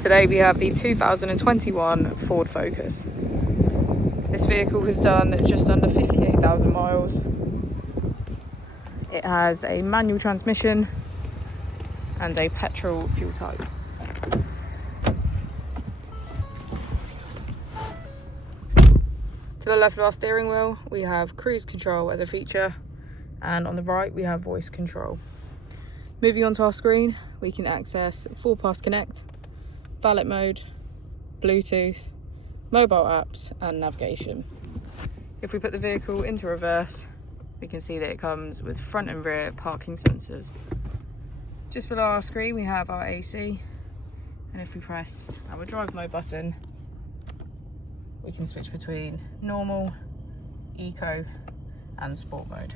Today we have the 2021 Ford Focus. This vehicle has done just under 58,000 miles. It has a manual transmission and a petrol fuel type. To the left of our steering wheel, we have cruise control as a feature, and on the right we have voice control. Moving on to our screen, we can access 4Pass Connect, valet mode, Bluetooth, mobile apps and navigation. If we put the vehicle into reverse, we can see that it comes with front and rear parking sensors. Just below our screen we have our AC, and if we press our drive mode button, we can switch between normal, eco and sport mode.